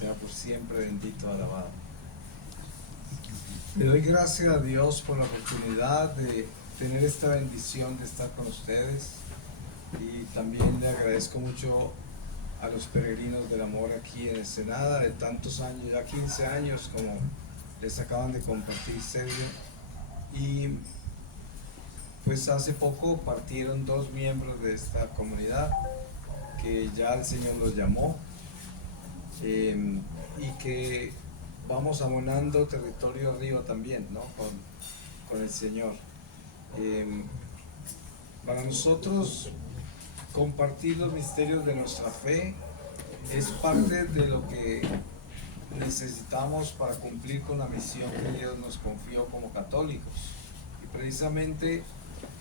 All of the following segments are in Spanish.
sea por siempre bendito, alabado. Le doy gracias a Dios por la oportunidad de tener esta bendición de estar con ustedes, y también le agradezco mucho a los peregrinos del amor aquí en Ensenada, de tantos años, ya 15 años, como les acaban de compartir Sergio. Y pues hace poco partieron 2 miembros de esta comunidad que ya el Señor los llamó, y que vamos abonando territorio arriba también, ¿no? con el Señor. Para nosotros compartir los misterios de nuestra fe es parte de lo que necesitamos para cumplir con la misión que Dios nos confió como católicos, y precisamente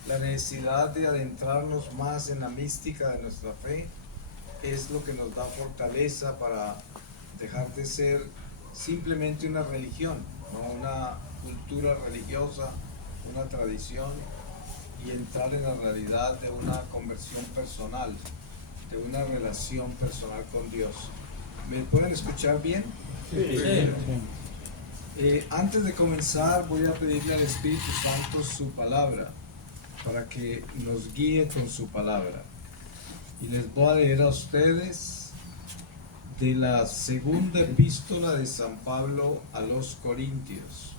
la necesidad de adentrarnos más en la mística de nuestra fe es lo que nos da fortaleza para dejar de ser simplemente una religión, no una cultura religiosa, una tradición, y entrar en la realidad de una conversión personal, de una relación personal con Dios. ¿Me pueden escuchar bien? Sí. Antes de comenzar, voy a pedirle al Espíritu Santo su palabra, para que nos guíe con su palabra. Y les voy a leer a ustedes de la segunda epístola de San Pablo a los Corintios,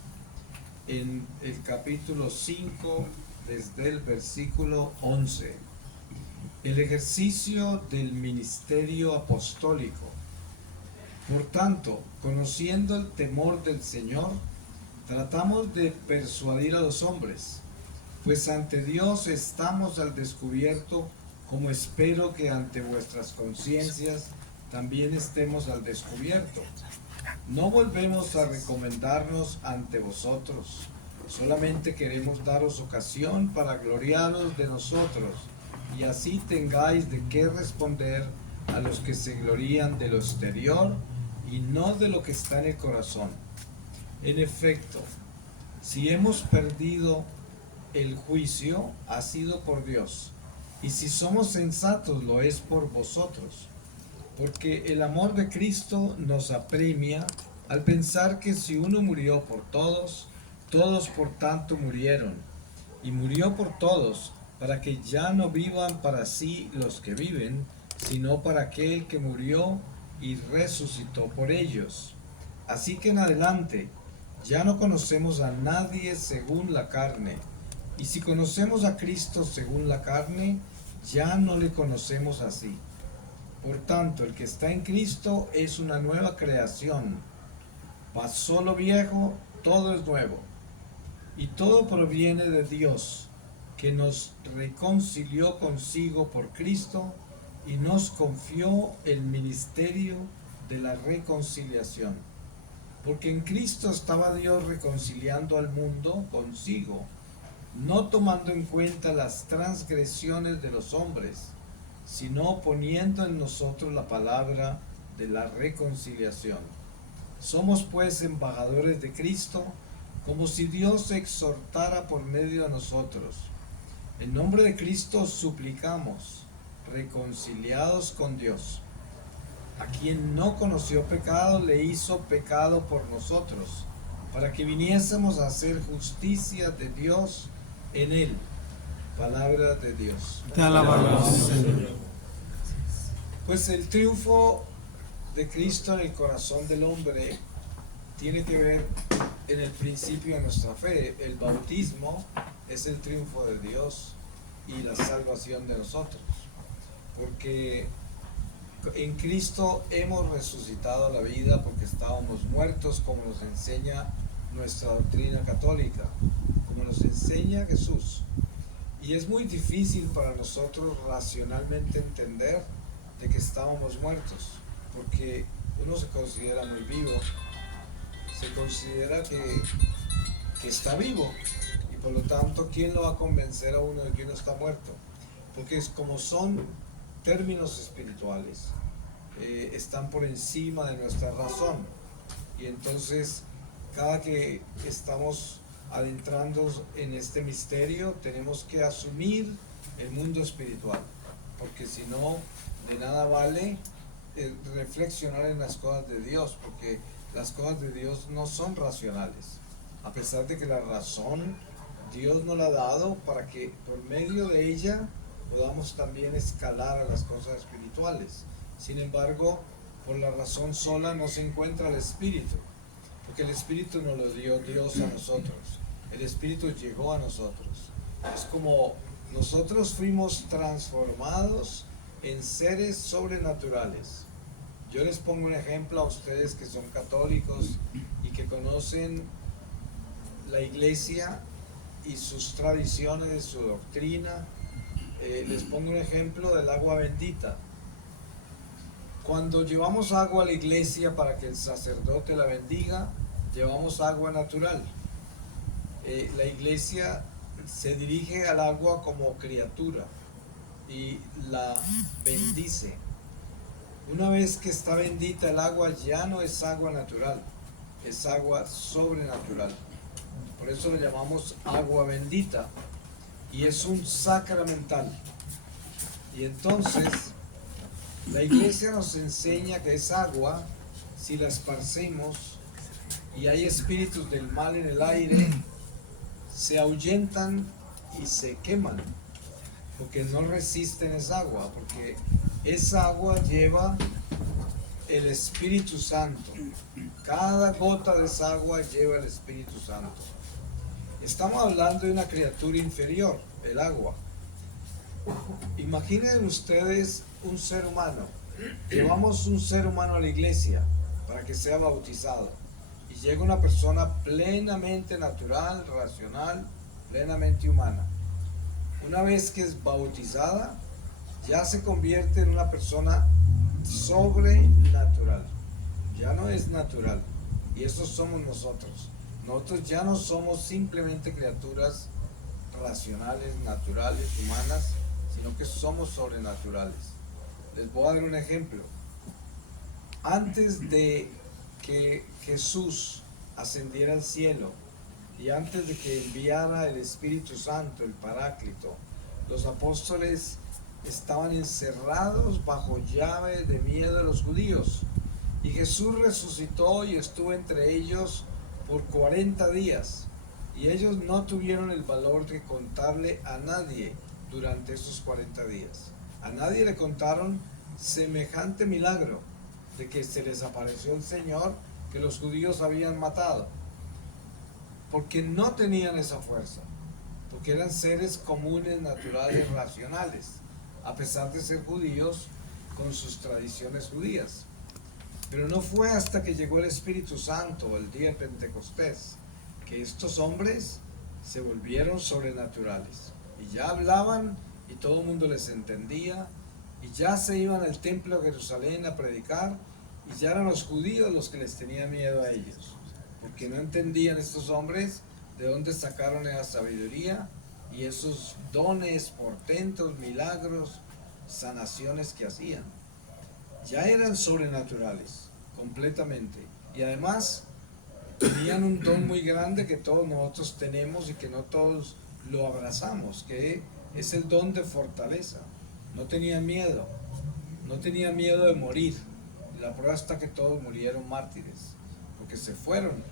en el capítulo 5, desde el versículo 11. El ejercicio del ministerio apostólico. Por tanto, conociendo el temor del Señor, tratamos de persuadir a los hombres, pues ante Dios estamos al descubierto, como espero que ante vuestras conciencias también estemos al descubierto. No volvemos a recomendarnos ante vosotros, solamente queremos daros ocasión para gloriaros de nosotros, y así tengáis de qué responder a los que se glorían de lo exterior y no de lo que está en el corazón. En efecto, si hemos perdido el juicio, ha sido por Dios, y si somos sensatos, lo es por vosotros, porque el amor de Cristo nos apremia al pensar que si uno murió por todos, todos por tanto murieron, y murió por todos, para que ya no vivan para sí los que viven, sino para aquel que murió y resucitó por ellos. Así que en adelante ya no conocemos a nadie según la carne, y si conocemos a Cristo según la carne, ya no le conocemos así. Por tanto, el que está en Cristo es una nueva creación. Pasó lo viejo, todo es nuevo. Y todo proviene de Dios, que nos reconcilió consigo por Cristo y nos confió el ministerio de la reconciliación. Porque en Cristo estaba Dios reconciliando al mundo consigo, no tomando en cuenta las transgresiones de los hombres, sino poniendo en nosotros la palabra de la reconciliación. Somos pues embajadores de Cristo, como si Dios exhortara por medio de nosotros. En nombre de Cristo suplicamos, reconciliados con Dios. A quien no conoció pecado, le hizo pecado por nosotros, para que viniésemos a hacer justicia de Dios en él. Palabra de Dios. Te alabamos, Señor. Pues el triunfo de Cristo en el corazón del hombre tiene que ver en el principio de nuestra fe. El bautismo es el triunfo de Dios y la salvación de nosotros, porque en Cristo hemos resucitado a la vida, porque estábamos muertos, como nos enseña nuestra doctrina católica, como nos enseña Jesús. Y es muy difícil para nosotros racionalmente entender de que estábamos muertos, porque uno se considera muy vivo, se considera que está vivo, y por lo tanto, ¿quién lo va a convencer a uno de que uno está muerto? Porque es como son términos espirituales, están por encima de nuestra razón, y entonces cada que estamos adentrándonos en este misterio tenemos que asumir el mundo espiritual, porque si no, de nada vale reflexionar en las cosas de Dios, porque las cosas de Dios no son racionales, a pesar de que la razón Dios nos la ha dado para que por medio de ella podamos también escalar a las cosas espirituales. Sin embargo, por la razón sola no se encuentra el Espíritu, porque el Espíritu nos lo dio Dios a nosotros. El Espíritu llegó a nosotros. Es como nosotros fuimos transformados en seres sobrenaturales. Yo les pongo un ejemplo a ustedes que son católicos y que conocen la iglesia y sus tradiciones, su doctrina. Les pongo un ejemplo del agua bendita. Cuando llevamos agua a la iglesia para que el sacerdote la bendiga, llevamos agua natural. La iglesia se dirige al agua como criatura y la bendice. Una vez que está bendita el agua, ya no es agua natural, es agua sobrenatural. Por eso lo llamamos agua bendita y es un sacramental. Y entonces la iglesia nos enseña que esa agua, si la esparcimos y hay espíritus del mal en el aire, se ahuyentan y se queman, porque no resisten esa agua, porque esa agua lleva el Espíritu Santo. Cada gota de esa agua lleva el Espíritu Santo. Estamos hablando de una criatura inferior, el agua. Imaginen ustedes un ser humano. Llevamos un ser humano a la iglesia para que sea bautizado. Y llega una persona plenamente natural, racional, plenamente humana. Una vez que es bautizada, ya se convierte en una persona sobrenatural. Ya no es natural. Y eso somos nosotros. Nosotros ya no somos simplemente criaturas racionales, naturales, humanas, sino que somos sobrenaturales. Les voy a dar un ejemplo. Antes de que Jesús ascendiera al cielo y antes de que enviara el Espíritu Santo, el Paráclito, los apóstoles estaban encerrados bajo llave de miedo de los judíos. Y Jesús resucitó y estuvo entre ellos por 40 días. Y ellos no tuvieron el valor de contarle a nadie durante esos 40 días. A nadie le contaron semejante milagro de que se les apareció el Señor que los judíos habían matado. Porque no tenían esa fuerza. Porque eran seres comunes, naturales, racionales. A pesar de ser judíos con sus tradiciones judías. Pero no fue hasta que llegó el Espíritu Santo, el día de Pentecostés, que estos hombres se volvieron sobrenaturales. Y ya hablaban y todo el mundo les entendía. Y ya se iban al templo de Jerusalén a predicar. Y ya eran los judíos los que les tenían miedo a ellos. Porque no entendían estos hombres de dónde sacaron esa sabiduría y esos dones, portentos, milagros, sanaciones que hacían. Ya eran sobrenaturales, completamente. Y además tenían un don muy grande que todos nosotros tenemos y que no todos lo abrazamos, que es el don de fortaleza. No tenían miedo, no tenían miedo de morir. La prueba está que todos murieron mártires, porque se fueron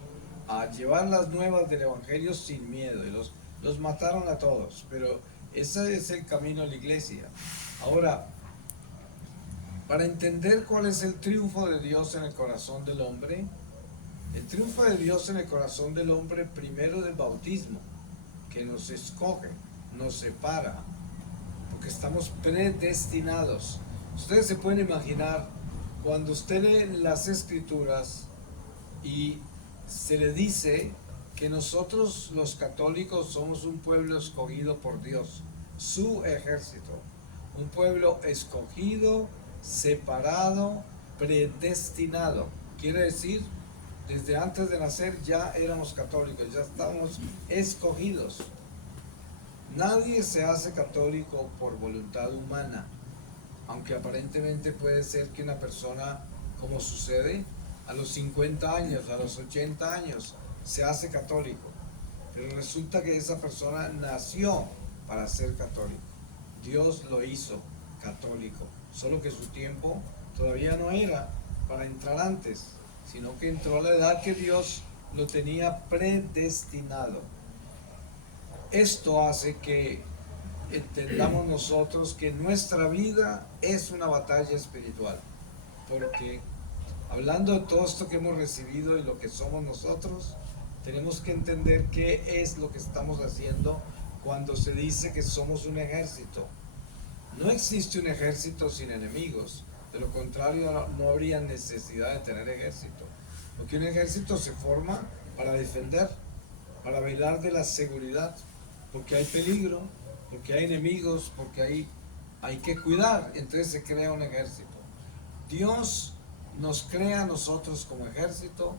a llevar las nuevas del Evangelio sin miedo y los mataron a todos. Pero ese es el camino de la iglesia. Ahora, para entender cuál es el triunfo de Dios en el corazón del hombre, el triunfo de Dios en el corazón del hombre primero del bautismo, que nos escoge, nos separa, porque estamos predestinados. Ustedes se pueden imaginar, cuando usted lee las Escrituras y se le dice que nosotros los católicos somos un pueblo escogido por Dios, su ejército, un pueblo escogido, separado, predestinado. Quiere decir, desde antes de nacer ya éramos católicos, ya estábamos escogidos. Nadie se hace católico por voluntad humana, aunque aparentemente puede ser que una persona, como sucede, a los 50 años, a los 80 años, se hace católico. Pero resulta que esa persona nació para ser católico. Dios lo hizo católico, solo que su tiempo todavía no era para entrar antes, sino que entró a la edad que Dios lo tenía predestinado. Esto hace que entendamos nosotros que nuestra vida es una batalla espiritual, porque hablando de todo esto que hemos recibido y lo que somos nosotros, tenemos que entender qué es lo que estamos haciendo cuando se dice que somos un ejército. No existe un ejército sin enemigos, de lo contrario no habría necesidad de tener ejército, porque un ejército se forma para defender, para velar de la seguridad, porque hay peligro, porque hay enemigos, porque hay que cuidar, entonces se crea un ejército. Dios nos crea a nosotros como ejército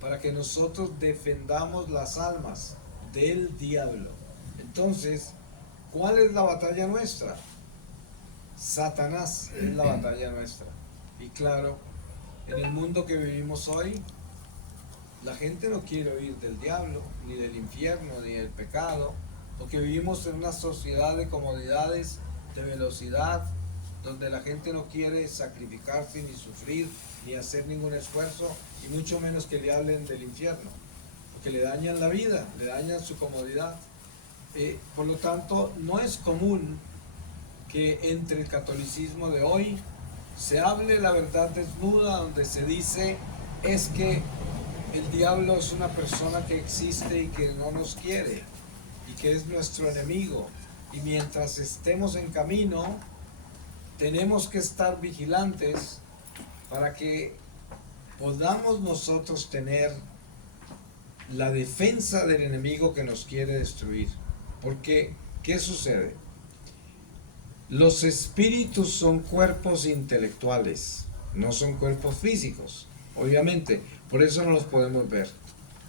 para que nosotros defendamos las almas del diablo. Entonces, ¿cuál es la batalla nuestra? Satanás es la batalla nuestra. Y claro, en el mundo que vivimos hoy, la gente no quiere oír del diablo, ni del infierno, ni del pecado, porque vivimos en una sociedad de comodidades, de velocidad, donde la gente no quiere sacrificarse, ni sufrir, ni hacer ningún esfuerzo, y mucho menos que le hablen del infierno, porque le dañan la vida, le dañan su comodidad. Por lo tanto, no es común que entre el catolicismo de hoy se hable la verdad desnuda, donde se dice es que el diablo es una persona que existe y que no nos quiere y que es nuestro enemigo, y mientras estemos en camino tenemos que estar vigilantes para que podamos nosotros tener la defensa del enemigo que nos quiere destruir. Porque, ¿qué sucede? Los espíritus son cuerpos intelectuales, no son cuerpos físicos, obviamente, por eso no los podemos ver,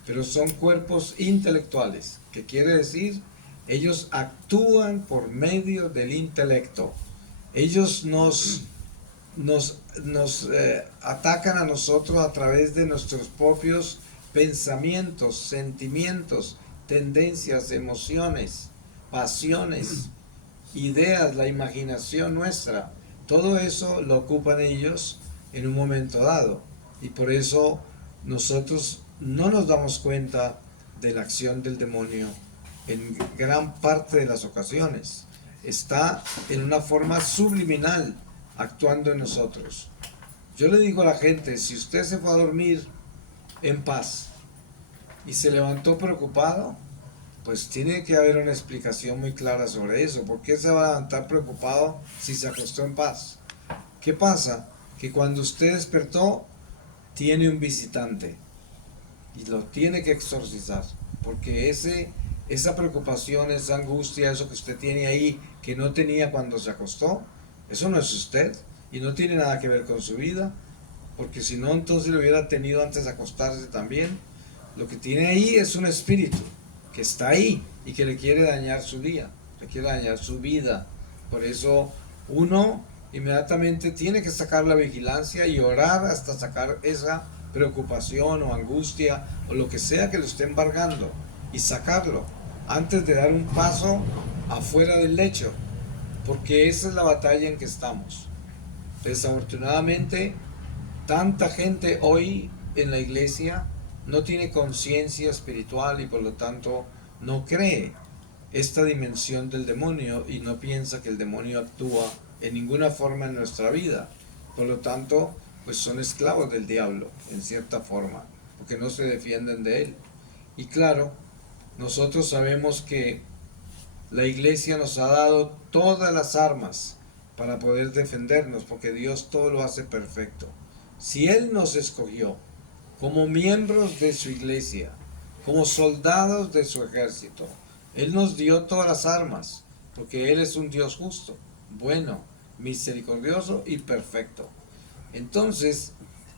pero son cuerpos intelectuales, que quiere decir, ellos actúan por medio del intelecto. Ellos nos atacan a nosotros a través de nuestros propios pensamientos, sentimientos, tendencias, emociones, pasiones, ideas, la imaginación nuestra. Todo eso lo ocupan ellos en un momento dado, y por eso nosotros no nos damos cuenta de la acción del demonio en gran parte de las ocasiones. Está en una forma subliminal actuando en nosotros. Yo le digo a la gente, si usted se fue a dormir en paz y se levantó preocupado, pues tiene que haber una explicación muy clara sobre eso. ¿Por qué se va a levantar preocupado si se acostó en paz? ¿Qué pasa? Que cuando usted despertó, tiene un visitante y lo tiene que exorcizar, porque esa preocupación, esa angustia, eso que usted tiene ahí, que no tenía cuando se acostó, eso no es usted y no tiene nada que ver con su vida, porque si no, entonces lo hubiera tenido antes de acostarse también. Lo que tiene ahí es un espíritu que está ahí y que le quiere dañar su día, le quiere dañar su vida. Por eso uno inmediatamente tiene que sacar la vigilancia y orar hasta sacar esa preocupación o angustia o lo que sea que lo esté embargando, y sacarlo antes de dar un paso afuera del lecho, porque esa es la batalla en que estamos. Desafortunadamente, tanta gente hoy en la iglesia no tiene conciencia espiritual y por lo tanto no cree esta dimensión del demonio y no piensa que el demonio actúa en ninguna forma en nuestra vida. Por lo tanto, pues son esclavos del diablo en cierta forma, porque no se defienden de él. Y claro, nosotros sabemos que la iglesia nos ha dado todas las armas para poder defendernos, porque Dios todo lo hace perfecto. Si Él nos escogió como miembros de su iglesia, como soldados de su ejército, Él nos dio todas las armas, porque Él es un Dios justo, bueno, misericordioso y perfecto. Entonces,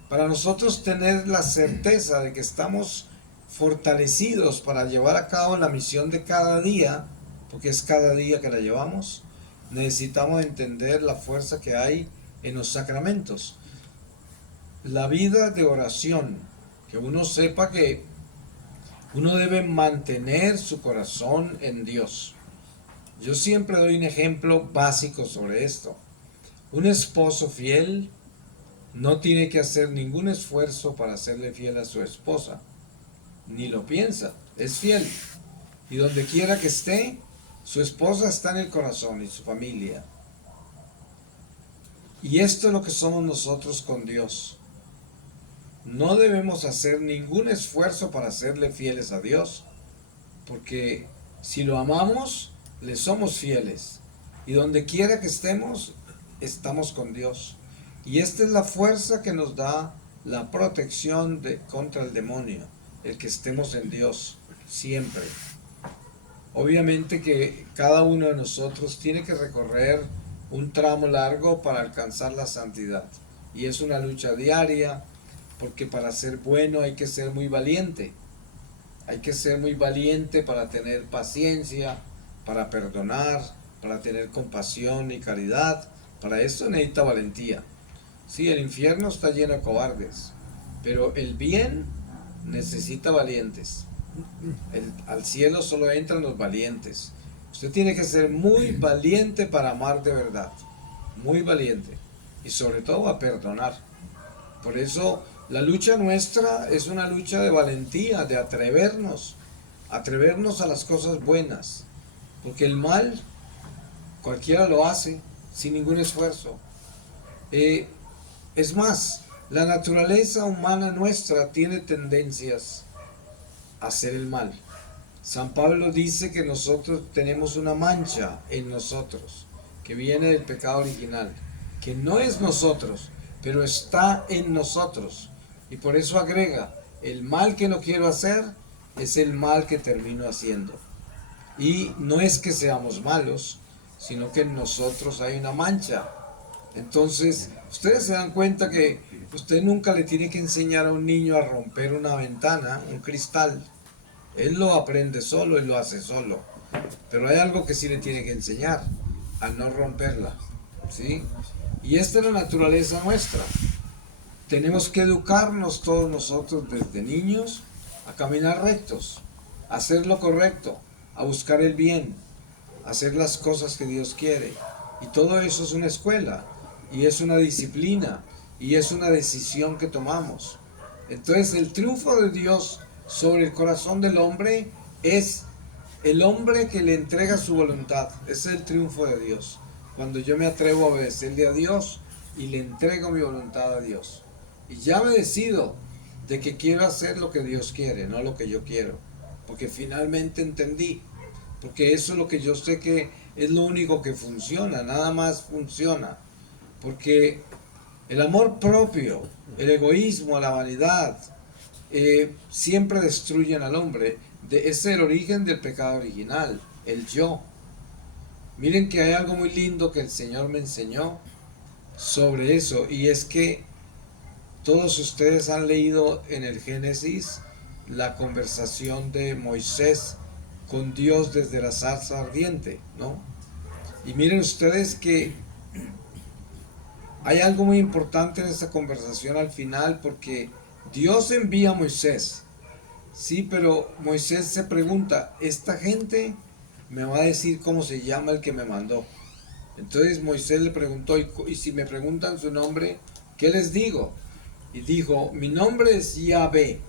para nosotros tener la certeza de que estamos fortalecidos para llevar a cabo la misión de cada día, porque es cada día que la llevamos, necesitamos entender la fuerza que hay en los sacramentos. La vida de oración, que uno sepa que uno debe mantener su corazón en Dios. Yo siempre doy un ejemplo básico sobre esto. Un esposo fiel no tiene que hacer ningún esfuerzo para serle fiel a su esposa, ni lo piensa, es fiel. Y donde quiera que esté, su esposa está en el corazón y su familia. Y esto es lo que somos nosotros con Dios. No debemos hacer ningún esfuerzo para serle fieles a Dios, porque si lo amamos, le somos fieles. Y donde quiera que estemos, estamos con Dios. Y esta es la fuerza que nos da la protección contra el demonio, el que estemos en Dios siempre. Obviamente que cada uno de nosotros tiene que recorrer un tramo largo para alcanzar la santidad. Y es una lucha diaria, porque para ser bueno hay que ser muy valiente. Hay que ser muy valiente para tener paciencia, para perdonar, para tener compasión y caridad. Para esto necesita valentía. Sí, el infierno está lleno de cobardes, pero el bien necesita valientes. Al cielo solo entran los valientes. Usted tiene que ser muy valiente para amar de verdad, muy valiente, y sobre todo a perdonar. Por eso la lucha nuestra es una lucha de valentía, de atrevernos a las cosas buenas, porque el mal cualquiera lo hace sin ningún esfuerzo. Es más, la naturaleza humana nuestra tiene tendencias a hacer el mal. San Pablo dice que nosotros tenemos una mancha en nosotros, que viene del pecado original, que no es nosotros, pero está en nosotros. Y por eso agrega, el mal que no quiero hacer es el mal que termino haciendo. Y no es que seamos malos, sino que en nosotros hay una mancha. Entonces, ustedes se dan cuenta que usted nunca le tiene que enseñar a un niño a romper una ventana, un cristal. Él lo aprende solo, él lo hace solo. Pero hay algo que sí le tiene que enseñar, a no romperla, ¿sí? Y esta es la naturaleza nuestra. Tenemos que educarnos todos nosotros desde niños a caminar rectos, a hacer lo correcto, a buscar el bien, a hacer las cosas que Dios quiere. Y todo eso es una escuela, y es una disciplina, y es una decisión que tomamos. Entonces el triunfo de Dios sobre el corazón del hombre es el hombre que le entrega su voluntad. Ese es el triunfo de Dios. Cuando yo me atrevo a obedecerle a Dios y le entrego mi voluntad a Dios. Y ya me decido de que quiero hacer lo que Dios quiere, no lo que yo quiero. Porque finalmente entendí. Porque eso es lo que yo sé que es lo único que funciona, nada más funciona. Porque el amor propio, el egoísmo, la vanidad, siempre destruyen al hombre. Es el origen del pecado original, el yo. Miren que hay algo muy lindo que el Señor me enseñó sobre eso, y es que todos ustedes han leído en el Génesis la conversación de Moisés con Dios desde la zarza ardiente, ¿no? Y miren ustedes que hay algo muy importante en esta conversación al final, porque Dios envía a Moisés, sí, pero Moisés se pregunta, ¿esta gente me va a decir cómo se llama el que me mandó? Entonces Moisés le preguntó, y si me preguntan su nombre, ¿qué les digo? Y dijo, mi nombre es Yahvé,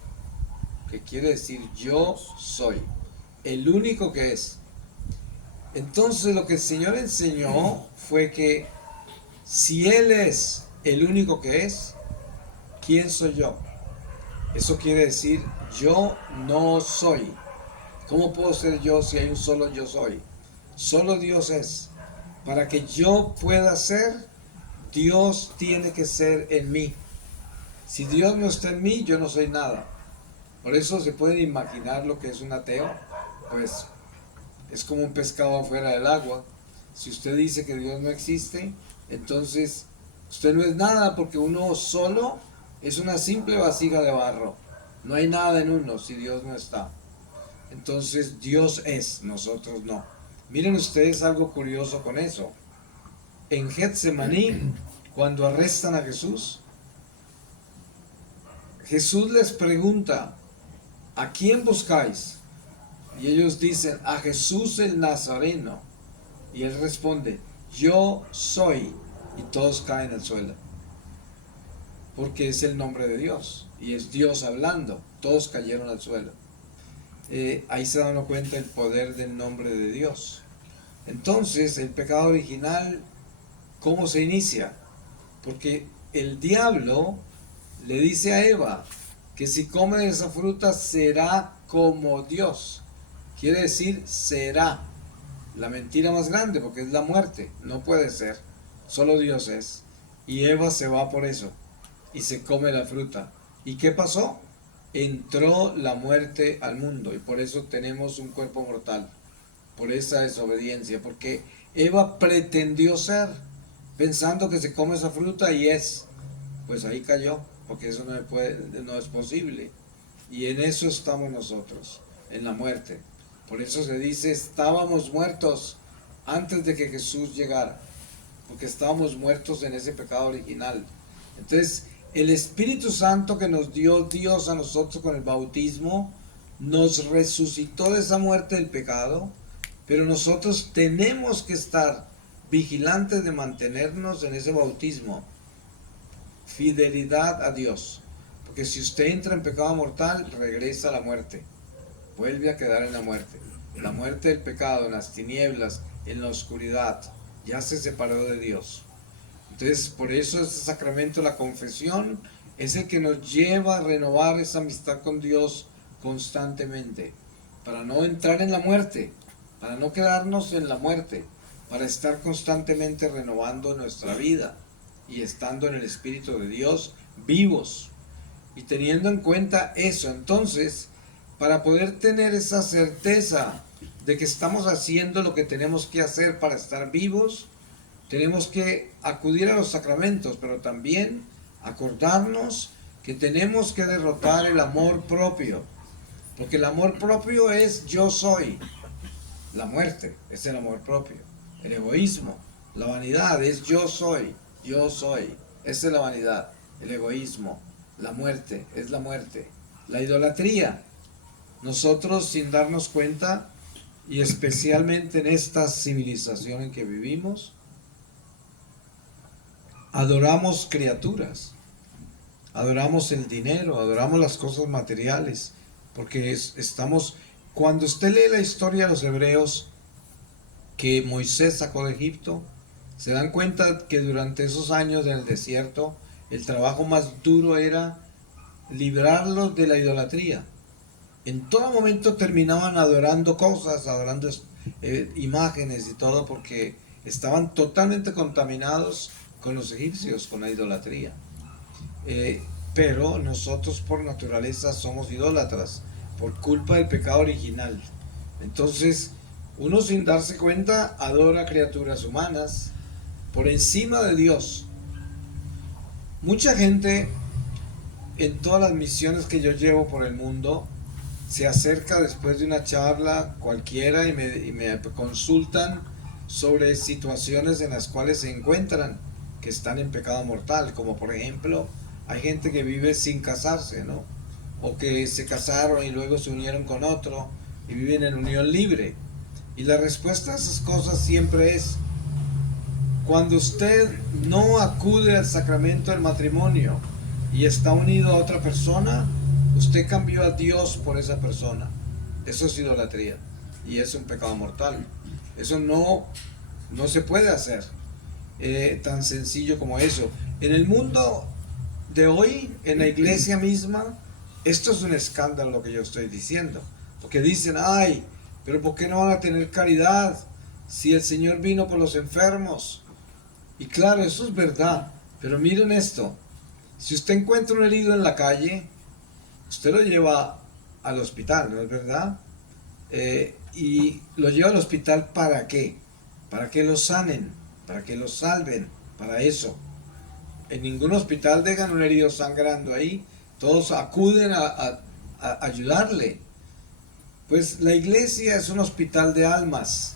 que quiere decir yo soy, el único que es. Entonces lo que el Señor enseñó fue que si Él es el único que es, ¿quién soy yo? Eso quiere decir, yo no soy. ¿Cómo puedo ser yo si hay un solo yo soy? Solo Dios es. Para que yo pueda ser, Dios tiene que ser en mí. Si Dios no está en mí, yo no soy nada. Por eso se pueden imaginar lo que es un ateo. Pues es como un pescado afuera del agua. Si usted dice que Dios no existe, entonces usted no es nada, porque uno solo es una simple vasija de barro. No hay nada en uno si Dios no está. Entonces Dios es, nosotros no. Miren ustedes algo curioso con eso. En Getsemaní, cuando arrestan a Jesús, Jesús les pregunta, ¿a quién buscáis? Y ellos dicen, a Jesús el Nazareno. Y él responde, yo soy. Y todos caen al suelo. porque es el nombre de Dios y es Dios hablando. Todos cayeron al suelo. Ahí se da uno cuenta el poder del nombre de Dios. Entonces, el pecado original, ¿cómo se inicia? Porque el diablo le dice a Eva que si come de esa fruta será como Dios. Quiere decir, será. La mentira más grande, porque es la muerte. No puede ser. Solo Dios es. Y Eva se va por eso. Y se come la fruta. ¿Y qué pasó? Entró la muerte al mundo. Y por eso tenemos un cuerpo mortal. Por esa desobediencia. Porque Eva pretendió ser, pensando que se come esa fruta y es. Pues ahí cayó. Porque eso no es posible. Y en eso estamos nosotros. En la muerte. Por eso se dice, estábamos muertos antes de que Jesús llegara, porque estábamos muertos en ese pecado original. Entonces, el Espíritu Santo que nos dio Dios a nosotros con el bautismo, nos resucitó de esa muerte del pecado, pero nosotros tenemos que estar vigilantes de mantenernos en ese bautismo. Fidelidad a Dios, porque si usted entra en pecado mortal, regresa a la muerte. Vuelve a quedar en la muerte del pecado, en las tinieblas, en la oscuridad, ya se separó de Dios. Entonces, por eso ese sacramento, la confesión, es el que nos lleva a renovar esa amistad con Dios constantemente, para no entrar en la muerte, para no quedarnos en la muerte, para estar constantemente renovando nuestra vida y estando en el Espíritu de Dios vivos. Y teniendo en cuenta eso, entonces, para poder tener esa certeza de que estamos haciendo lo que tenemos que hacer para estar vivos, tenemos que acudir a los sacramentos, pero también acordarnos que tenemos que derrotar el amor propio, porque el amor propio es yo soy. La muerte es el amor propio. El egoísmo, la vanidad es yo soy, esa es la vanidad. El egoísmo, la muerte es la muerte. La idolatría, nosotros sin darnos cuenta, y especialmente en esta civilización en que vivimos, adoramos criaturas, adoramos el dinero, adoramos las cosas materiales, porque estamos, cuando usted lee la historia de los hebreos que Moisés sacó de Egipto, se dan cuenta que durante esos años en el desierto, el trabajo más duro era librarlos de la idolatría. En todo momento terminaban adorando cosas, adorando imágenes y todo, porque estaban totalmente contaminados con los egipcios, con la idolatría. Pero nosotros por naturaleza somos idólatras, por culpa del pecado original. Entonces, uno sin darse cuenta adora criaturas humanas por encima de Dios. Mucha gente en todas las misiones que yo llevo por el mundo se acerca después de una charla cualquiera y me consultan sobre situaciones en las cuales se encuentran que están en pecado mortal, como por ejemplo hay gente que vive sin casarse, ¿no? O que se casaron y luego se unieron con otro y viven en unión libre. Y la respuesta a esas cosas siempre es: cuando usted no acude al sacramento del matrimonio y está unido a otra persona, usted cambió a Dios por esa persona. Eso es idolatría y es un pecado mortal. Eso no se puede hacer tan sencillo como eso. En el mundo de hoy, en la iglesia misma, esto es un escándalo lo que yo estoy diciendo, porque dicen: ay, pero ¿por qué no van a tener caridad si el Señor vino por los enfermos? Y claro, eso es verdad, pero miren esto: si usted encuentra un herido en la calle, usted lo lleva al hospital, ¿no es verdad? Y lo lleva al hospital, ¿para qué? Para que lo sanen, para que lo salven, para eso. En ningún hospital dejan un herido sangrando ahí, todos acuden a ayudarle. Pues la iglesia es un hospital de almas,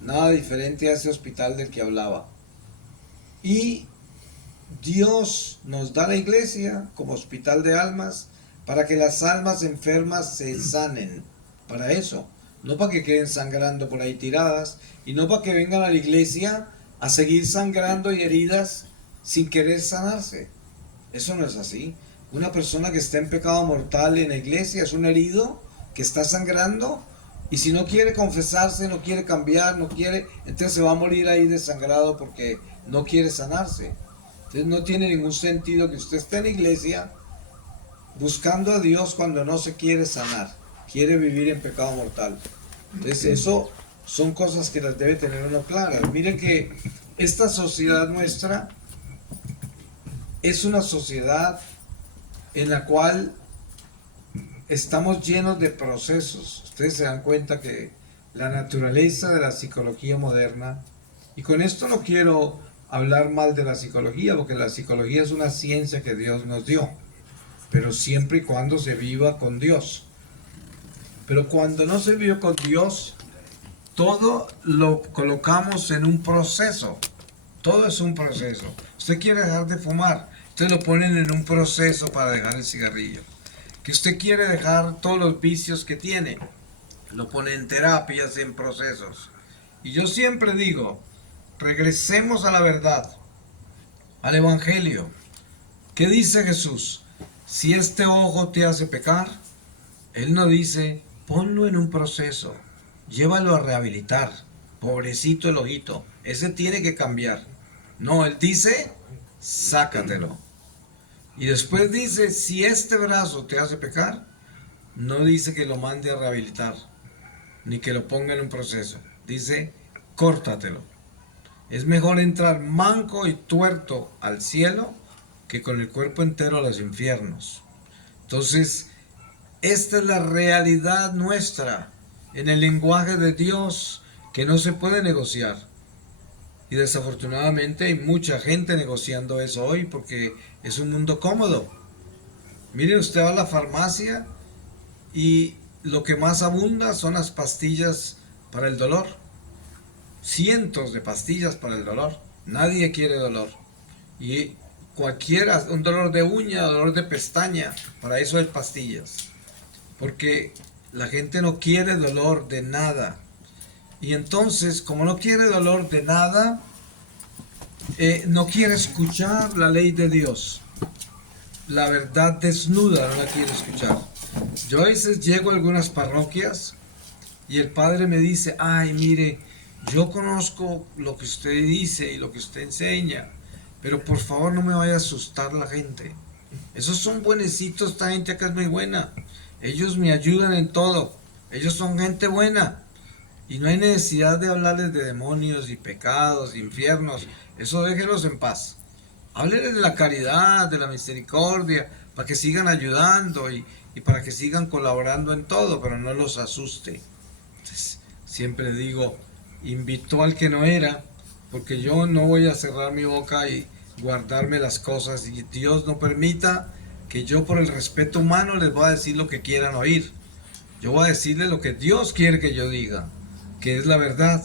nada diferente a ese hospital del que hablaba. Y Dios nos da la iglesia como hospital de almas para que las almas enfermas se sanen, para eso, no para que queden sangrando por ahí tiradas, y no para que vengan a la iglesia a seguir sangrando y heridas sin querer sanarse. Eso no es así. Una persona que está en pecado mortal en la iglesia es un herido que está sangrando y si no quiere confesarse, no quiere cambiar, no quiere, entonces se va a morir ahí desangrado porque no quiere sanarse. Entonces no tiene ningún sentido que usted esté en la iglesia buscando a Dios cuando no se quiere sanar, quiere vivir en pecado mortal. Entonces eso son cosas que las debe tener uno claras. Miren que esta sociedad nuestra es una sociedad en la cual estamos llenos de procesos. Ustedes se dan cuenta que la naturaleza de la psicología moderna, y con esto no quiero hablar mal de la psicología, porque la psicología es una ciencia que Dios nos dio, pero siempre y cuando se viva con Dios. Pero cuando no se vive con Dios, todo lo colocamos en un proceso. Todo es un proceso. Usted quiere dejar de fumar, usted lo ponen en un proceso para dejar el cigarrillo. Que usted quiere dejar todos los vicios que tiene, lo pone en terapias, en procesos. Y yo siempre digo, regresemos a la verdad, al Evangelio. ¿Qué dice Jesús? Si este ojo te hace pecar, Él no dice, ponlo en un proceso, llévalo a rehabilitar, pobrecito el ojito, ese tiene que cambiar. No, Él dice, sácatelo. Y después dice, si este brazo te hace pecar, no dice que lo mande a rehabilitar, ni que lo ponga en un proceso. Dice, córtatelo. Es mejor entrar manco y tuerto al cielo que con el cuerpo entero a los infiernos. Entonces, esta es la realidad nuestra en el lenguaje de Dios que no se puede negociar. Y desafortunadamente hay mucha gente negociando eso hoy porque es un mundo cómodo. Mire, usted va a la farmacia y lo que más abunda son las pastillas para el dolor. Cientos de pastillas para el dolor. Nadie quiere dolor. Y cualquiera, un dolor de uña, dolor de pestaña, para eso hay pastillas. Porque la gente no quiere dolor de nada. Y entonces, como no quiere dolor de nada, no quiere escuchar la ley de Dios. La verdad desnuda no la quiere escuchar. Yo a veces llego a algunas parroquias y el padre me dice, ay, mire, yo conozco lo que usted dice y lo que usted enseña, pero por favor no me vaya a asustar la gente. Esos son buenecitos, esta gente acá es muy buena. Ellos me ayudan en todo. Ellos son gente buena. Y no hay necesidad de hablarles de demonios y pecados, infiernos. Eso déjenlos en paz. Háblenles de la caridad, de la misericordia, para que sigan ayudando y para que sigan colaborando en todo, pero no los asuste. Entonces, siempre digo, invitó al que no era, porque yo no voy a cerrar mi boca y guardarme las cosas y Dios no permita que yo por el respeto humano les voy a decir lo que quieran oír. Yo voy a decirles lo que Dios quiere que yo diga, que es la verdad.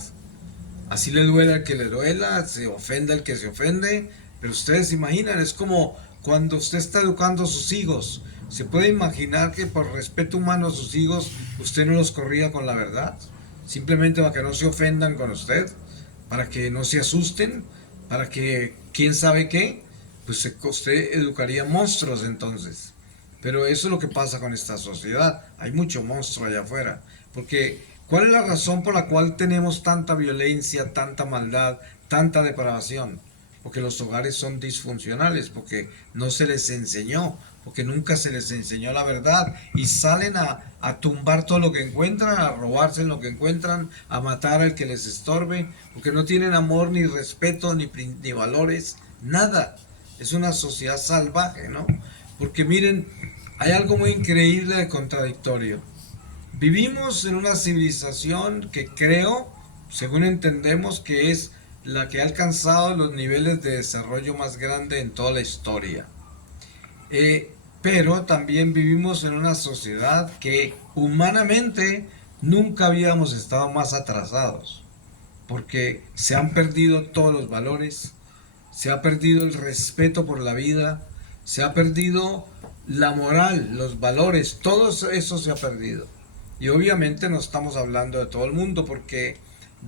Así le duela al que le duela, se ofenda al que se ofende, pero ustedes se imaginan, es como cuando usted está educando a sus hijos. ¿Se puede imaginar que por respeto humano a sus hijos usted no los corría con la verdad? Simplemente para que no se ofendan con usted, para que no se asusten, para que quién sabe qué, pues usted educaría monstruos entonces. Pero eso es lo que pasa con esta sociedad. Hay mucho monstruo allá afuera. Porque, ¿cuál es la razón por la cual tenemos tanta violencia, tanta maldad, tanta depravación? Porque los hogares son disfuncionales, porque no se les enseñó, porque nunca se les enseñó la verdad. Y salen a tumbar todo lo que encuentran, a robarse lo que encuentran, a matar al que les estorbe, porque no tienen amor, ni respeto, ni valores, nada. Es una sociedad salvaje, ¿no? Porque miren, hay algo muy increíble de contradictorio. Vivimos en una civilización que creo, según entendemos, que es la que ha alcanzado los niveles de desarrollo más grande en toda la historia. Pero también vivimos en una sociedad que humanamente nunca habíamos estado más atrasados, porque se han perdido todos los valores, se ha perdido el respeto por la vida, se ha perdido la moral, los valores, todo eso se ha perdido. Y obviamente no estamos hablando de todo el mundo porque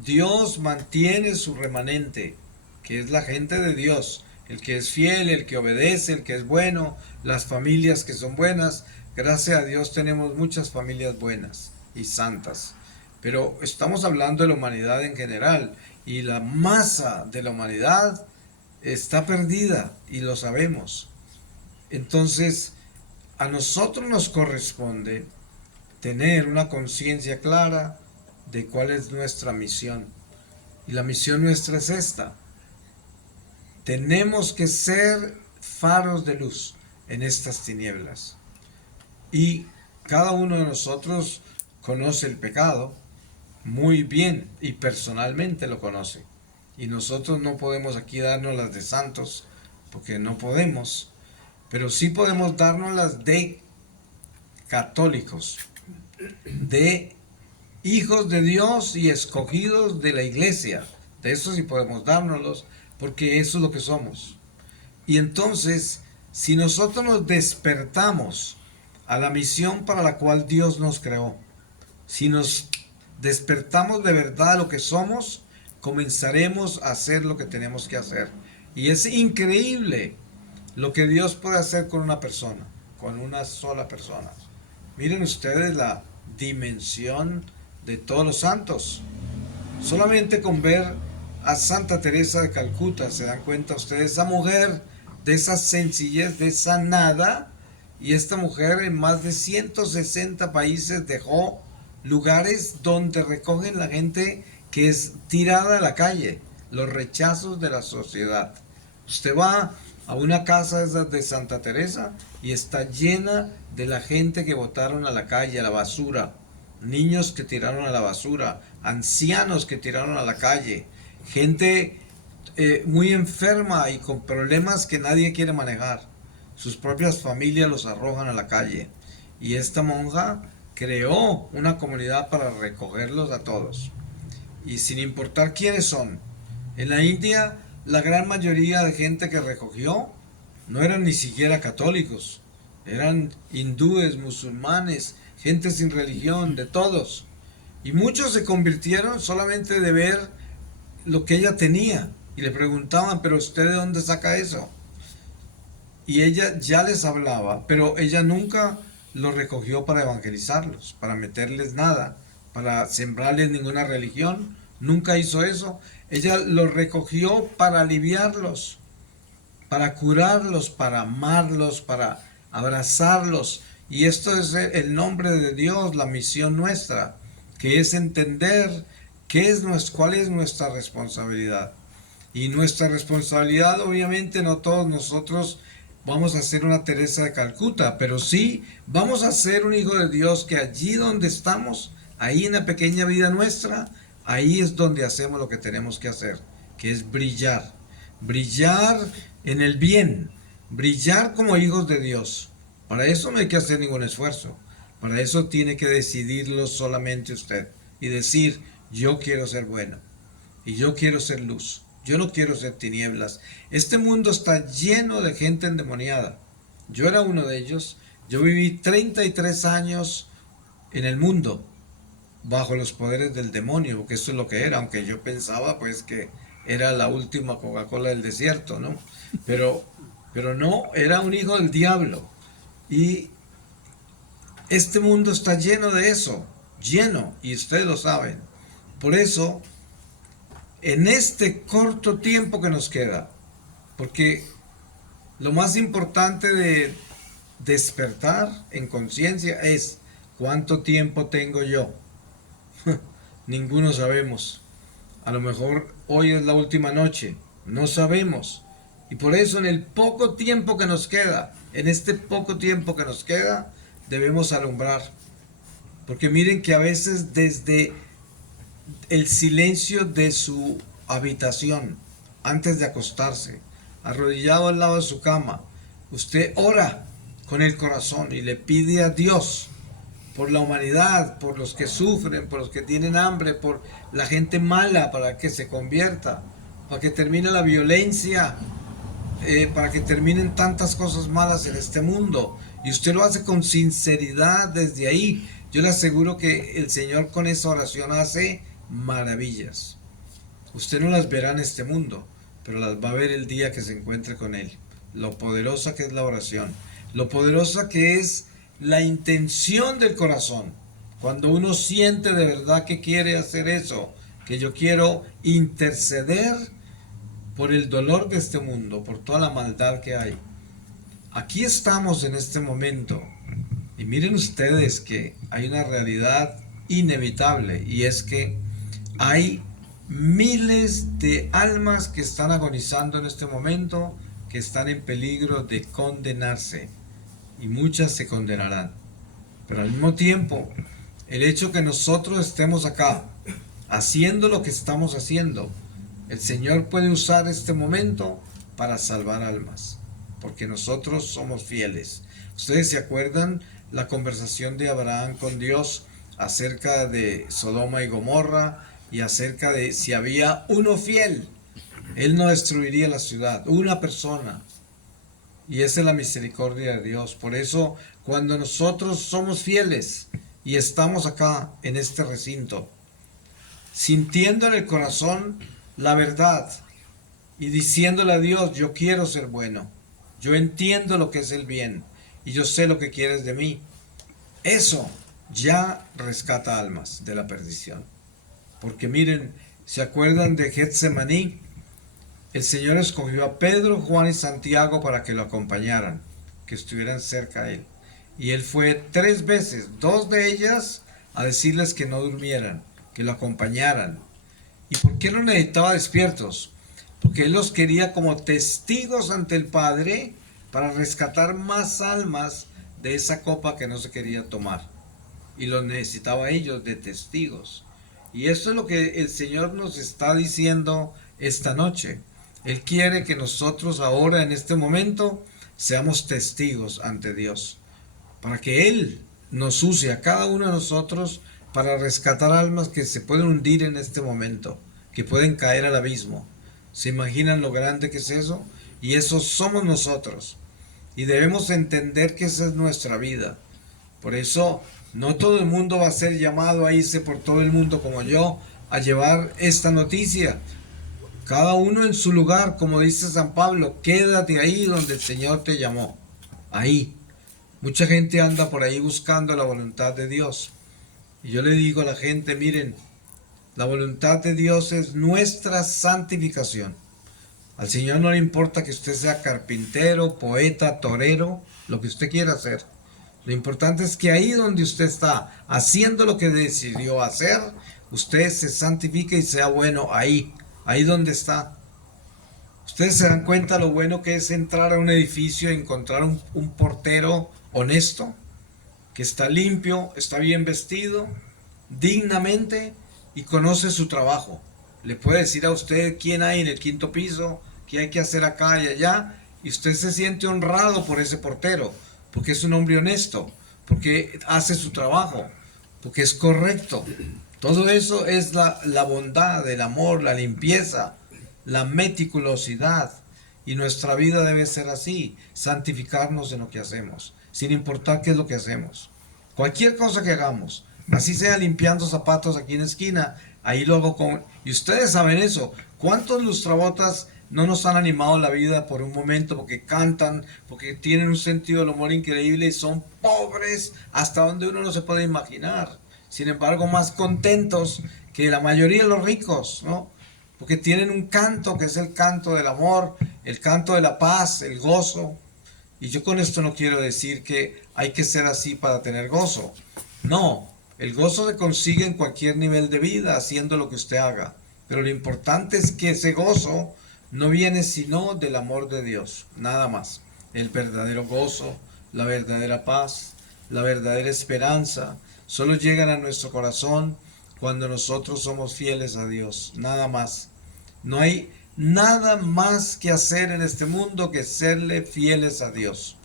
Dios mantiene su remanente, que es la gente de Dios. el que es fiel, el que obedece, el que es bueno, las familias que son buenas. Gracias a Dios tenemos muchas familias buenas y santas. Pero estamos hablando de la humanidad en general, y la masa de la humanidad está perdida y lo sabemos. Entonces, a nosotros nos corresponde tener una conciencia clara de cuál es nuestra misión. Y la misión nuestra es esta. Tenemos que ser faros de luz en estas tinieblas. Y cada uno de nosotros conoce el pecado muy bien y personalmente lo conoce. Y nosotros no podemos aquí darnos las de santos, porque no podemos, pero sí podemos darnos las de católicos, de hijos de Dios y escogidos de la iglesia. De eso sí podemos dárnoslos, porque eso es lo que somos. Y entonces, si nosotros nos despertamos a la misión para la cual Dios nos creó, si nos despertamos de verdad a lo que somos, comenzaremos a hacer lo que tenemos que hacer. Y es increíble lo que Dios puede hacer con una persona, con una sola persona. Miren ustedes la dimensión de todos los santos. Solamente con ver a Santa Teresa de Calcuta se dan cuenta ustedes, esa mujer de esa sencillez, de esa nada, y esta mujer en más de 160 países dejó lugares donde recogen la gente que es tirada a la calle, los rechazos de la sociedad. Usted va a una casa de Santa Teresa y está llena de la gente que botaron a la calle, a la basura, niños que tiraron a la basura, ancianos que tiraron a la calle, gente muy enferma y con problemas que nadie quiere manejar. Sus propias familias los arrojan a la calle. Y esta monja creó una comunidad para recogerlos a todos. Y sin importar quiénes son. En la India, la gran mayoría de gente que recogió no eran ni siquiera católicos. Eran hindúes, musulmanes, gente sin religión, de todos. Y muchos se convirtieron solamente de ver lo que ella tenía. Y le preguntaban, ¿pero usted de dónde saca eso? Y ella ya les hablaba, pero ella nunca los recogió para evangelizarlos, para meterles nada, para sembrarles ninguna religión. Nunca hizo eso. Ella los recogió para aliviarlos, para curarlos, para amarlos, para abrazarlos. Y esto es el nombre de Dios, la misión nuestra, que es entender cuál es nuestra responsabilidad. Y nuestra responsabilidad, obviamente, no todos nosotros vamos a ser una Teresa de Calcuta, pero sí vamos a ser un hijo de Dios que allí donde estamos, ahí en la pequeña vida nuestra, ahí es donde hacemos lo que tenemos que hacer, que es brillar. Brillar en el bien, brillar como hijos de Dios. Para eso no hay que hacer ningún esfuerzo. Para eso tiene que decidirlo solamente usted y decir, yo quiero ser bueno y yo quiero ser luz. Yo no quiero ser tinieblas. Este mundo está lleno de gente endemoniada. Yo era uno de ellos. Yo viví 33 años en el mundo bajo los poderes del demonio, porque eso es lo que era, aunque yo pensaba pues que era la última Coca-Cola del desierto, ¿no? Pero no, era un hijo del diablo. Y este mundo está lleno de eso, lleno, y ustedes lo saben. Por eso, en este corto tiempo que nos queda, porque lo más importante de despertar en conciencia es cuánto tiempo tengo yo. Ninguno sabemos. A lo mejor hoy es la última noche, no sabemos. Y por eso en el poco tiempo que nos queda, en este poco tiempo que nos queda, debemos alumbrar. Porque miren que a veces desde el silencio de su habitación, antes de acostarse, arrodillado al lado de su cama, usted ora con el corazón y le pide a Dios por la humanidad, por los que sufren, por los que tienen hambre, por la gente mala, para que se convierta, para que termine la violencia, para que terminen tantas cosas malas en este mundo. Y usted lo hace con sinceridad desde ahí. Yo le aseguro que el Señor con esa oración hace maravillas. Usted no las verá en este mundo, pero las va a ver el día que se encuentre con Él. Lo poderosa que es la oración, lo poderosa que es la intención del corazón. Cuando uno siente de verdad que quiere hacer eso, que yo quiero interceder por el dolor de este mundo, por toda la maldad que hay. Aquí estamos en este momento y miren ustedes que hay una realidad inevitable, y es que hay miles de almas que están agonizando en este momento, que están en peligro de condenarse, y muchas se condenarán. Pero al mismo tiempo, el hecho que nosotros estemos acá haciendo lo que estamos haciendo, el Señor puede usar este momento para salvar almas, porque nosotros somos fieles. ¿Ustedes se acuerdan la conversación de Abraham con Dios acerca de Sodoma y Gomorra y acerca de si había uno fiel, Él no destruiría la ciudad, una persona? Y esa es la misericordia de Dios. Por eso, cuando nosotros somos fieles y estamos acá en este recinto, sintiendo en el corazón la verdad y diciéndole a Dios, yo quiero ser bueno, yo entiendo lo que es el bien y yo sé lo que quieres de mí, eso ya rescata almas de la perdición. Porque miren, ¿se acuerdan de Getsemaní? El Señor escogió a Pedro, Juan y Santiago para que lo acompañaran, que estuvieran cerca de Él. Y Él fue 3 veces, 2 de ellas, a decirles que no durmieran, que lo acompañaran. ¿Y por qué los necesitaba despiertos? Porque Él los quería como testigos ante el Padre para rescatar más almas de esa copa que no se quería tomar. Y los necesitaba ellos de testigos. Y eso es lo que el Señor nos está diciendo esta noche. Él quiere que nosotros ahora, en este momento, seamos testigos ante Dios, para que Él nos use a cada uno de nosotros para rescatar almas que se pueden hundir en este momento, que pueden caer al abismo. ¿Se imaginan lo grande que es eso? Y eso somos nosotros. Y debemos entender que esa es nuestra vida. Por eso, no todo el mundo va a ser llamado a irse por todo el mundo como yo, a llevar esta noticia. Cada uno en su lugar, como dice San Pablo, quédate ahí donde el Señor te llamó. Ahí. Mucha gente anda por ahí buscando la voluntad de Dios. Y yo le digo a la gente, miren, la voluntad de Dios es nuestra santificación. Al Señor no le importa que usted sea carpintero, poeta, torero, lo que usted quiera hacer. Lo importante es que ahí donde usted está haciendo lo que decidió hacer, usted se santifique y sea bueno ahí donde está. Ustedes se dan cuenta lo bueno que es entrar a un edificio y encontrar un portero honesto, que está limpio, está bien vestido, dignamente y conoce su trabajo. Le puede decir a usted quién hay en el 5.º piso, qué hay que hacer acá y allá, y usted se siente honrado por ese portero, porque es un hombre honesto, porque hace su trabajo, porque es correcto. Todo eso es la bondad, el amor, la limpieza, la meticulosidad. Y nuestra vida debe ser así, santificarnos en lo que hacemos, sin importar qué es lo que hacemos. Cualquier cosa que hagamos, así sea limpiando zapatos aquí en la esquina, ahí lo hago con... Y ustedes saben eso, ¿cuántos lustrabotas no nos han animado la vida por un momento porque cantan, porque tienen un sentido del humor increíble y son pobres hasta donde uno no se puede imaginar? Sin embargo, más contentos que la mayoría de los ricos, ¿no? Porque tienen un canto que es el canto del amor, el canto de la paz, el gozo. Y yo con esto no quiero decir que hay que ser así para tener gozo. No, el gozo se consigue en cualquier nivel de vida, haciendo lo que usted haga. Pero lo importante es que ese gozo no viene sino del amor de Dios, nada más. El verdadero gozo, la verdadera paz, la verdadera esperanza, solo llegan a nuestro corazón cuando nosotros somos fieles a Dios, nada más. No hay nada más que hacer en este mundo que serle fieles a Dios.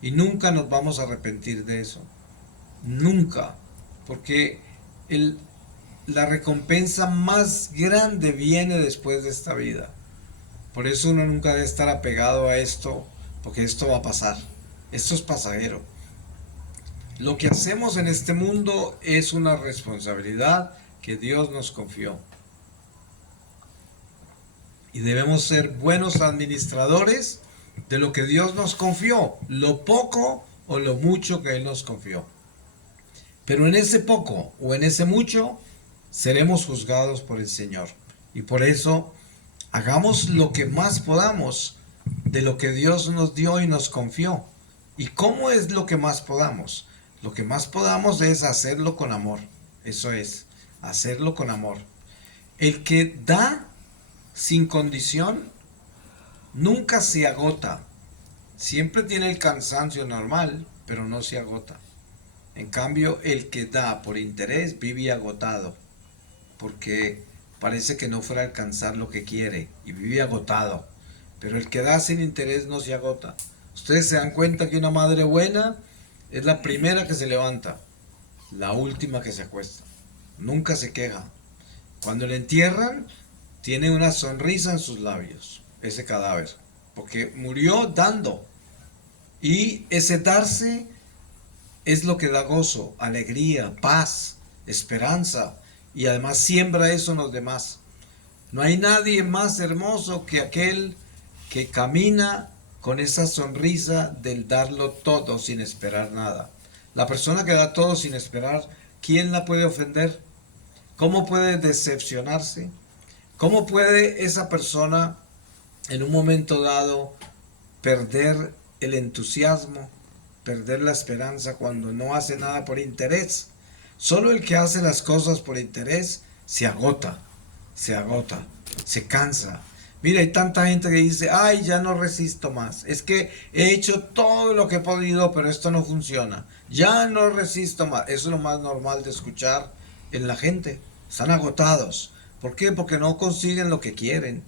Y nunca nos vamos a arrepentir de eso. Nunca. Porque la recompensa más grande viene después de esta vida. Por eso uno nunca debe estar apegado a esto, porque esto va a pasar. Esto es pasajero. Lo que hacemos en este mundo es una responsabilidad que Dios nos confió. Y debemos ser buenos administradores de lo que Dios nos confió, lo poco o lo mucho que Él nos confió. Pero en ese poco o en ese mucho seremos juzgados por el Señor. Y por eso hagamos lo que más podamos de lo que Dios nos dio y nos confió. ¿Y cómo es lo que más podamos? Lo que más podamos es hacerlo con amor. Eso es, hacerlo con amor. El que da sin condición nunca se agota. Siempre tiene el cansancio normal, pero no se agota. En cambio, el que da por interés vive agotado, porque parece que no fuera a alcanzar lo que quiere y vive agotado. Pero el que da sin interés no se agota. Ustedes se dan cuenta que una madre buena es la primera que se levanta, la última que se acuesta. Nunca se queja. Cuando le entierran, tiene una sonrisa en sus labios, ese cadáver, porque murió dando. Y ese darse es lo que da gozo, alegría, paz, esperanza, y además siembra eso en los demás. No hay nadie más hermoso que aquel que camina con esa sonrisa del darlo todo sin esperar nada. La persona que da todo sin esperar, ¿quién la puede ofender? ¿Cómo puede decepcionarse? ¿Cómo puede esa persona en un momento dado perder el entusiasmo, perder la esperanza cuando no hace nada por interés? Solo el que hace las cosas por interés se agota, se cansa. Mira, hay tanta gente que dice, ay, ya no resisto más. Es que he hecho todo lo que he podido, pero esto no funciona. Ya no resisto más. Eso es lo más normal de escuchar en la gente. Están agotados. ¿Por qué? Porque no consiguen lo que quieren.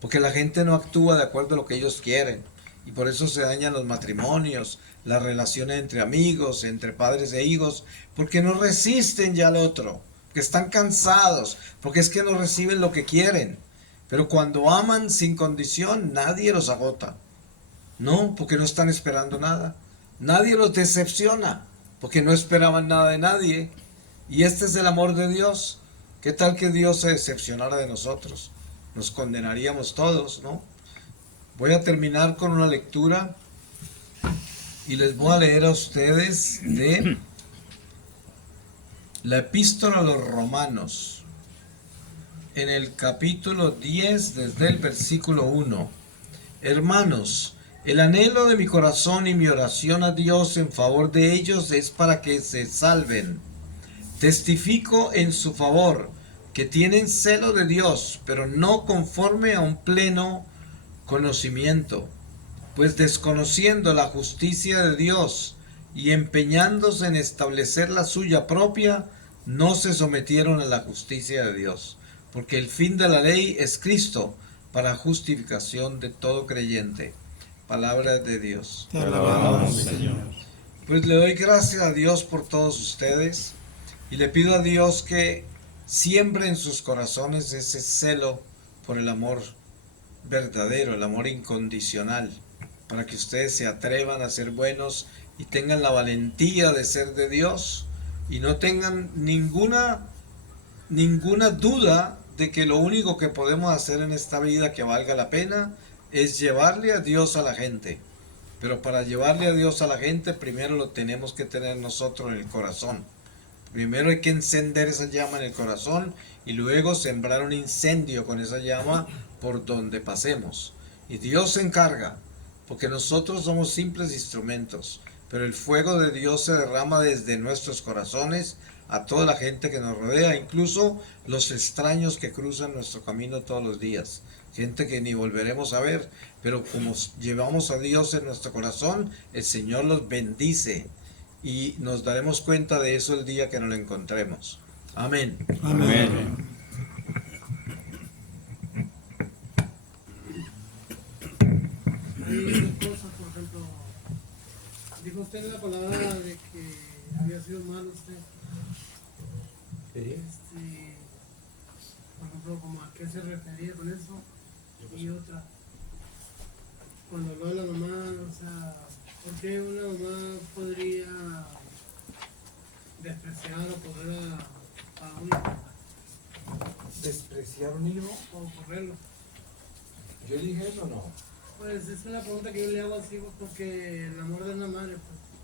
Porque la gente no actúa de acuerdo a lo que ellos quieren. Y por eso se dañan los matrimonios, las relaciones entre amigos, entre padres e hijos, porque no resisten ya al otro, que están cansados, porque es que no reciben lo que quieren. Pero cuando aman sin condición, nadie los agota. No, porque no están esperando nada. Nadie los decepciona, porque no esperaban nada de nadie. Y este es el amor de Dios. ¿Qué tal que Dios se decepcionara de nosotros? Nos condenaríamos todos, ¿no? Voy a terminar con una lectura y les voy a leer a ustedes de la epístola a los Romanos, en el capítulo 10, desde el versículo 1. Hermanos, el anhelo de mi corazón y mi oración a Dios en favor de ellos es para que se salven. Testifico en su favor que tienen celo de Dios, pero no conforme a un pleno conocimiento, pues desconociendo la justicia de Dios y empeñándose en establecer la suya propia, no se sometieron a la justicia de Dios, porque el fin de la ley es Cristo, para justificación de todo creyente. Palabra de Dios. Te alabamos, Señor. Pues le doy gracias a Dios por todos ustedes y le pido a Dios que siembre en sus corazones ese celo por el amor verdadero, el amor incondicional, para que ustedes se atrevan a ser buenos y tengan la valentía de ser de Dios y no tengan ninguna duda de que lo único que podemos hacer en esta vida que valga la pena es llevarle a Dios a la gente. Pero para llevarle a Dios a la gente, primero lo tenemos que tener nosotros en el corazón. Primero hay que encender esa llama en el corazón y luego sembrar un incendio con esa llama por donde pasemos. Y Dios se encarga, porque nosotros somos simples instrumentos, pero el fuego de Dios se derrama desde nuestros corazones a toda la gente que nos rodea, incluso los extraños que cruzan nuestro camino todos los días. Gente que ni volveremos a ver, pero como llevamos a Dios en nuestro corazón, el Señor los bendice y nos daremos cuenta de eso el día que nos lo encontremos. Amén. Amén. Hay dos cosas, por ejemplo, dijo usted en la palabra de que había sido malo usted. Por ejemplo, como a qué se refería con eso. Y otra, cuando habló de la mamá, o sea, ¿por qué una mamá podría despreciar o correr a un hijo? ¿Despreciar un hijo? O correrlo. ¿Yo dije eso o no? Pues es una pregunta que yo le hago así, pues, porque el amor de una madre, pues.